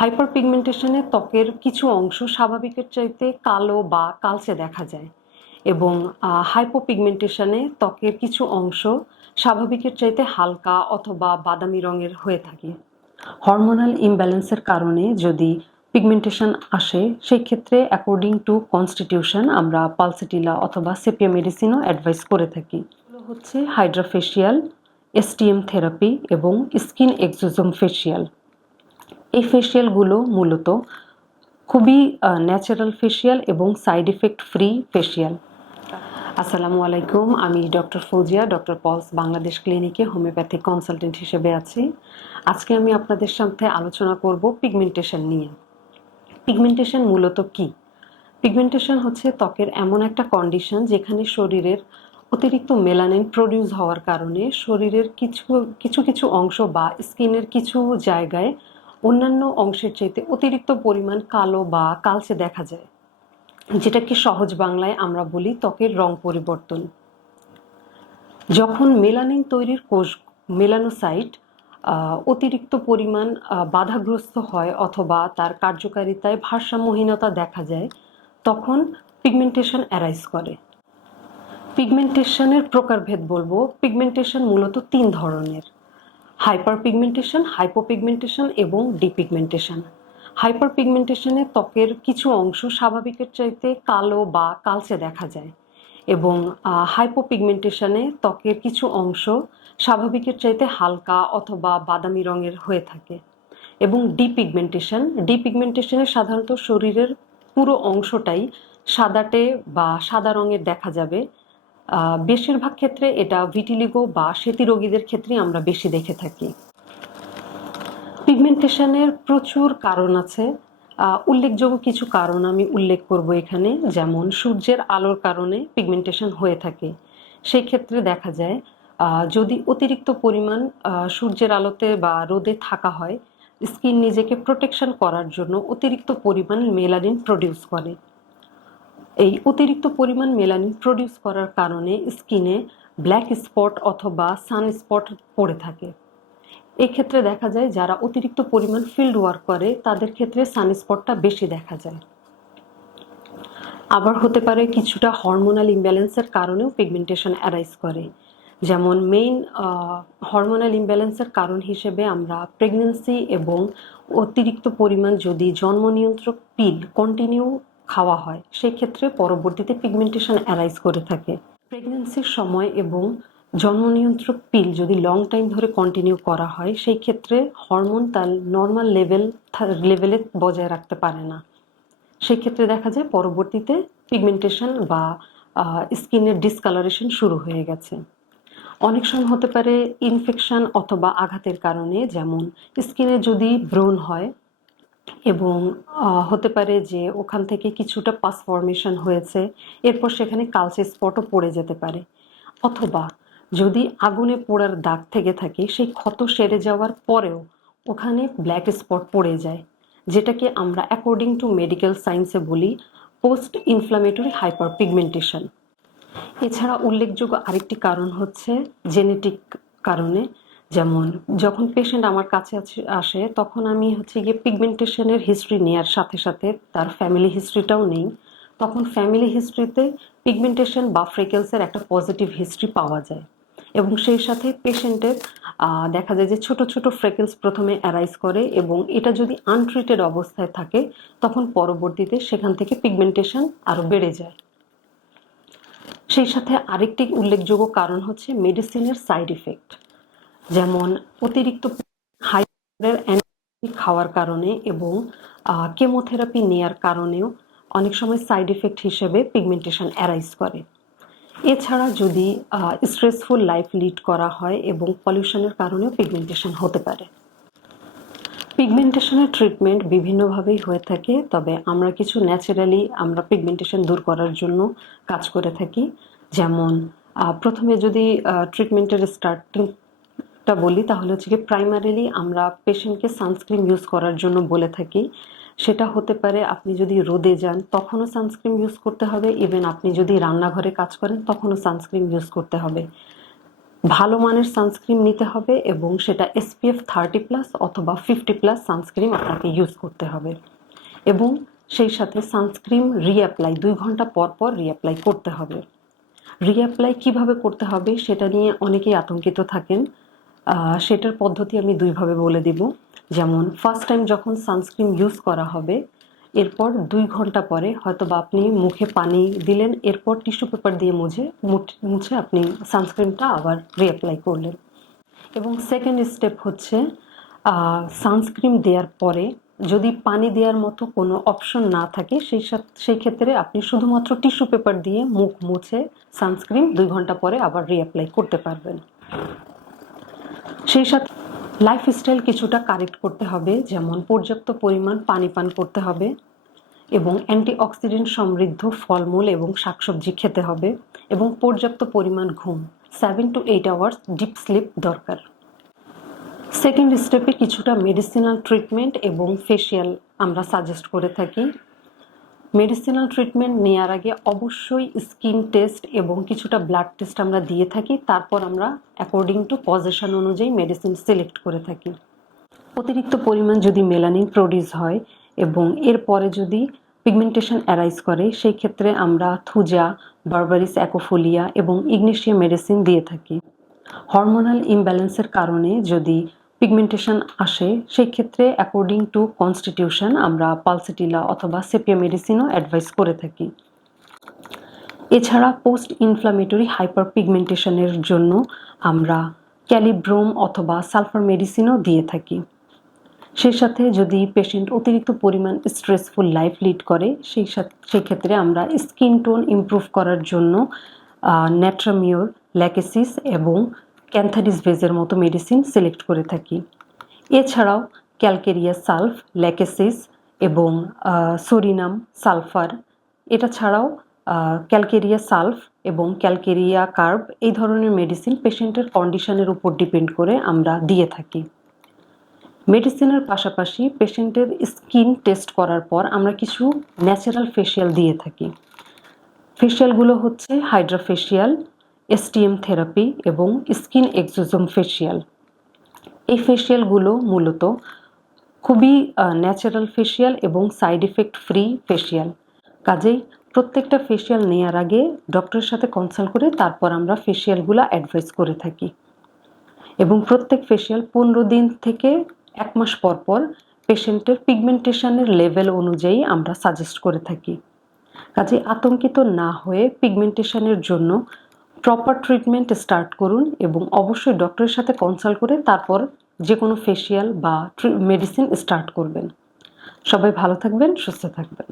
Hyper পিগমেন্টেশনে ত্বকের কিছু অংশ স্বাভাবিকের চাইতে কালো বা কালচে দেখা যায় এবং হাইপোপিগমেন্টেশনে ত্বকের কিছু অংশ স্বাভাবিকের চাইতে হালকা অথবা বাদামি রঙের হয়ে থাকে। হরমোনাল ইমব্যালেন্সের কারণে যদি পিগমেন্টেশন আসে সেই ক্ষেত্রে অ্যাকর্ডিং টু কনস্টিটিউশন আমরা পালসেটিলা অথবা সেপিয়া মেডিসিনও অ্যাডভাইস করে থাকি। এগুলো হচ্ছে হাইড্রাফেশিয়াল, এসটিএম থেরাপি এবং স্কিন এক্সোজোম ফেশিয়াল। এই ফেশিয়ালগুলো মূলত খুবই ন্যাচারাল ফেশিয়াল এবং সাইড ইফেক্ট ফ্রি ফেশিয়াল। আসসালামু আলাইকুম, আমি doctor Fouzia, doctor Paul's Bangladesh ক্লিনিকে হোমিওপ্যাথিক কনসালটেন্ট হিসেবে আছি। আজকে আমি আপনাদের সাথে আলোচনা করব পিগমেন্টেশন নিয়ে। পিগমেন্টেশন মূলত কি? পিগমেন্টেশন হচ্ছে ত্বকের এমন একটা কন্ডিশন যেখানে শরীরের অতিরিক্ত মেলানিন প্রডিউস হওয়ার কারণে শরীরের কিছু কিছু অংশ বা স্কিনের কিছু জায়গায় অন্যান্য অংশের চাইতে অতিরিক্ত পরিমাণ কালো বা কালচে দেখা যায়, যেটাকে সহজ বাংলায় আমরা বলি ত্বকের রং পরিবর্তন। যখন মেলানিন তৈরির কোষ মেলানোসাইট অতিরিক্ত পরিমাণ বাধাগ্রস্ত হয় অথবা তার কার্যকারিতায় ভারসাম্যহীনতা দেখা যায়, তখন পিগমেন্টেশন অ্যারাইজ করে। পিগমেন্টেশনের প্রকারভেদ বলবো, পিগমেন্টেশন মূলত 3 ধরনের: হাইপার পিগমেন্টেশন, হাইপোপিগমেন্টেশন এবং ডিপিগমেন্টেশন। হাইপার পিগমেন্টেশনে ত্বকের কিছু অংশ স্বাভাবিকের চাইতে কালো বা কালচে দেখা যায় এবং হাইপোপিগমেন্টেশনে ত্বকের কিছু অংশ স্বাভাবিকের চাইতে হালকা অথবা বাদামি রঙের হয়ে থাকে। এবং ডিপিগমেন্টেশনে সাধারণত শরীরের পুরো অংশটাই সাদাটে বা সাদা রঙের দেখা যাবে। বেশিরভাগ ক্ষেত্রে এটা ভিটিলিগো বা সেতি রোগীদের ক্ষেত্রে আমরা বেশি দেখে থাকি। পিগমেন্টেশনের প্রচুর কারণ আছে। উল্লেখযোগ্য কিছু কারণ আমি উল্লেখ করব এখানে, যেমন সূর্যের আলোর কারণে পিগমেন্টেশন হয়ে থাকে। সেই ক্ষেত্রে দেখা যায় যদি অতিরিক্ত পরিমাণ সূর্যের আলোতে বা রোদে থাকা হয়, স্কিন নিজেকে প্রোটেকশন করার জন্য অতিরিক্ত পরিমাণ মেলানিন প্রডিউস করে। এই অতিরিক্ত পরিমাণ মেলানিন প্রডিউস করার কারণে স্কিনে ব্ল্যাক স্পট অথবা সানস্পট পড়ে থাকে। এক্ষেত্রে দেখা যায় যারা অতিরিক্ত পরিমাণ ফিল্ড ওয়ার্ক করে তাদের ক্ষেত্রে সানস্পটটা বেশি দেখা যায়। আবার হতে পারে কিছুটা হরমোনাল ইমব্যালেন্সের কারণেও পিগমেন্টেশন অ্যারাইজ করে। যেমন মেইন হরমোনাল ইমব্যালেন্সের কারণ হিসেবে আমরা প্রেগন্যান্সি এবং অতিরিক্ত পরিমাণ যদি জন্ম নিয়ন্ত্রক পিল কন্টিনিউ খাওয়া হয়, সেক্ষেত্রে পরবর্তীতে পিগমেন্টেশন অ্যারাইজ করে থাকে। প্রেগন্যান্সির সময় এবং জন্ম নিয়ন্ত্রক পিল যদি লং টাইম ধরে কন্টিনিউ করা হয়, সেই ক্ষেত্রে হরমোন তার নর্মাল লেভেলে বজায় রাখতে পারে না। সেই ক্ষেত্রে দেখা যায় পরবর্তীতে পিগমেন্টেশন বা স্কিনের ডিসকালারেশন শুরু হয়ে গেছে। অনেক সময় হতে পারে ইনফেকশন অথবা আঘাতের কারণে, যেমন স্কিনে যদি ব্রণ হয় এবং হতে পারে যে ওখান থেকে কিছুটা পাস ফর্মেশন হয়েছে, এরপর সেখানে কালচে স্পটও পড়ে যেতে পারে। অথবা যদি আগুনে পোড়ার দাগ থেকে থাকে, সেই ক্ষত সেরে যাওয়ার পরেও ওখানে ব্ল্যাক স্পট পড়ে যায়, যেটাকে আমরা অ্যাকর্ডিং টু মেডিকেল সায়েন্সে বলি পোস্ট ইনফ্লামেটরি হাইপার পিগমেন্টেশন। এছাড়া উল্লেখযোগ্য আরেকটি কারণ হচ্ছে জেনেটিক কারণে। যেমন যখন পেশেন্ট আমার কাছে আসে, তখন আমি গিয়ে পিগমেন্টেশনের হিস্ট্রি নেওয়ার সাথে সাথে তার ফ্যামিলি হিস্ট্রিটাও নেই। তখন ফ্যামিলি হিস্ট্রিতে পিগমেন্টেশন বা ফ্রেকেলসের একটা পজিটিভ হিস্ট্রি পাওয়া যায় এবং সেই সাথে পেশেন্টের দেখা যায় যে ছোট ছোট ফ্রেকেলস প্রথমে অ্যারাইজ করে এবং এটা যদি আনট্রিটেড অবস্থায় থাকে, তখন পরবর্তীতে সেখান থেকে পিগমেন্টেশন আরও বেড়ে যায়। সেই সাথে আরেকটি উল্লেখযোগ্য কারণ হচ্ছে মেডিসিনের সাইড ইফেক্ট। যেমন অতিরিক্ত হাই অ্যান্টিবায়োটিক খাওয়ার কারণে এবং কেমোথেরাপি নেয়ার কারণেও অনেক সময় সাইড ইফেক্ট হিসেবে পিগমেন্টেশন অ্যারাইজ করে। এছাড়া যদি স্ট্রেসফুল লাইফ লিড করা হয় এবং পলিউশনের কারণেও পিগমেন্টেশন হতে পারে। পিগমেন্টেশনের ট্রিটমেন্ট বিভিন্নভাবেই হয়ে থাকে, তবে আমরা কিছু ন্যাচারালি আমরা পিগমেন্টেশন দূর করার জন্য কাজ করে থাকি। যেমন প্রথমে যদি ট্রিটমেন্টের স্টার্টিংটা বলি, তাহলে প্রাইমারিলি আমরা পেশেন্টকে সানস্ক্রিন ইউজ করার জন্য বলে থাকি। সেটা হতে পারে আপনি যদি রোদে যান তখনও সানস্ক্রিন ইউজ করতে হবে, ইভেন আপনি যদি রান্নাঘরে কাজ করেন তখনও সানস্ক্রিন ইউজ করতে হবে। ভালো মানের সানস্ক্রিন নিতে হবে এবং সেটা SPF 30+ অথবা 50+ সানস্ক্রিন আপনাকে ইউজ করতে হবে এবং সেই সাথে সানস্ক্রিন রিঅ্যাপ্লাই 2 ঘন্টা পর পর রিঅ্যাপ্লাই করতে হবে। রিঅ্যাপ্লাই কিভাবে করতে হবে সেটা নিয়ে অনেকেই আতঙ্কিত থাকেন। সেটার পদ্ধতি আমি 2 ভাবে বলে দিব। যেমন ফার্স্ট টাইম যখন সানস্ক্রিন ইউজ করা হবে, এরপর 2 ঘন্টা পরে হয়তোবা আপনি মুখে পানি দিলেন, এরপর টিস্যু পেপার দিয়ে মুছে আপনি সানস্ক্রিনটা আবার রিঅ্যাপ্লাই করলেন। এবং সেকেন্ড স্টেপ হচ্ছে সানস্ক্রিন দেওয়ার পরে যদি পানি দেওয়ার মতো কোনো অপশন না থাকে সেই ক্ষেত্রে আপনি শুধুমাত্র টিস্যু পেপার দিয়ে মুখ মুছে সানস্ক্রিন 2 ঘন্টা পরে আবার রিঅ্যাপ্লাই করতে পারবেন। সেই সাথে লাইফস্টাইল কিছুটা কারেক্ট করতে হবে, যেমন পর্যাপ্ত পরিমাণ পানি পান করতে হবে এবং অ্যান্টিঅক্সিডেন্ট সমৃদ্ধ ফলমূল এবং শাকসবজি খেতে হবে এবং পর্যাপ্ত পরিমাণ ঘুম 7 to 8 আওয়ার্স ডিপ স্লিপ দরকার। সেকেন্ড স্টেপে কিছুটা মেডিসিনাল ট্রিটমেন্ট এবং ফেসিয়াল আমরা সাজেস্ট করে থাকি। মেডিসিনাল ট্রিটমেন্ট নেওয়ার আগে অবশ্যই স্কিন টেস্ট এবং কিছুটা ব্লাড টেস্ট আমরা দিয়ে থাকি, তারপর আমরা অ্যাকর্ডিং টু পজিশন অনুযায়ী মেডিসিন সিলেক্ট করে থাকি। অতিরিক্ত পরিমাণ যদি মেলানিন প্রডিউস হয় এবং এরপরে যদি পিগমেন্টেশন অ্যারাইজ করে, সেই ক্ষেত্রে আমরা থুজা, বারবারিস অ্যাকোফোলিয়া এবং ইগনিশিয়া মেডিসিন দিয়ে থাকি। হরমোনাল ইমব্যালেন্সের কারণে যদি পিগমেন্টেশন আসে, সেই ক্ষেত্রে অ্যাকর্ডিং টু কনস্টিটিউশন আমরা পালসেটিলা অথবা সেপিয়া মেডিসিনও অ্যাডভাইস করে থাকি। এছাড়া পোস্ট ইনফ্লামেটরি হাইপার পিগমেন্টেশনের জন্য আমরা ক্যালিব্রোম অথবা সালফার মেডিসিনও দিয়ে থাকি। সেই সাথে যদি পেশেন্ট অতিরিক্ত পরিমাণ স্ট্রেসফুল লাইফ লিড করে, সেই ক্ষেত্রে আমরা স্কিন টোন ইমপ্রুভ করার জন্য ন্যাট্রামিওর, ল্যাকেসিস এবং ক্যান্থাডিসভেজের মতো মেডিসিন সিলেক্ট করে থাকি। এছাড়াও ক্যালকেরিয়া সালফ, ল্যাকেসিস এবং সোরিনাম সালফার, এটা ছাড়াও ক্যালকেরিয়া সালফ এবং ক্যালকেরিয়া কার্ব, এই ধরনের মেডিসিন পেশেন্টের কন্ডিশনের উপর ডিপেন্ড করে আমরা দিয়ে থাকি। মেডিসিনের পাশাপাশি পেশেন্টের স্কিন টেস্ট করার পর আমরা কিছু ন্যাচারাল ফেসিয়াল দিয়ে থাকি। ফেসিয়ালগুলো হচ্ছে হাইড্রা ফেসিয়াল, STM থেরাপি এবং স্কিন এক্সোজোম ফেসিয়াল। এই ফেসিয়ালগুলো মূলত খুবই ন্যাচারাল ফেসিয়াল এবং সাইড ইফেক্ট ফ্রি ফেসিয়াল। কাজেই প্রত্যেকটা ফেসিয়াল নেওয়ার আগে ডক্টরের সাথে কনসাল্ট করে তারপর আমরা ফেসিয়ালগুলো অ্যাডভাইস করে থাকি এবং প্রত্যেক ফেসিয়াল 15 দিন থেকে 1 মাস পর পর পেশেন্টের পিগমেন্টেশনের লেভেল অনুযায়ী আমরা সাজেস্ট করে থাকি। কাজেই আতঙ্কিত না হয়ে পিগমেন্টেশনের জন্য প্রপার ট্রিটমেন্ট স্টার্ট করুন এবং অবশ্যই ডক্টরের সাথে কনসাল্ট করে তারপর যে কোনো ফেসিয়াল বা মেডিসিন স্টার্ট করবেন। সবাই ভালো থাকবেন, সুস্থ থাকবেন।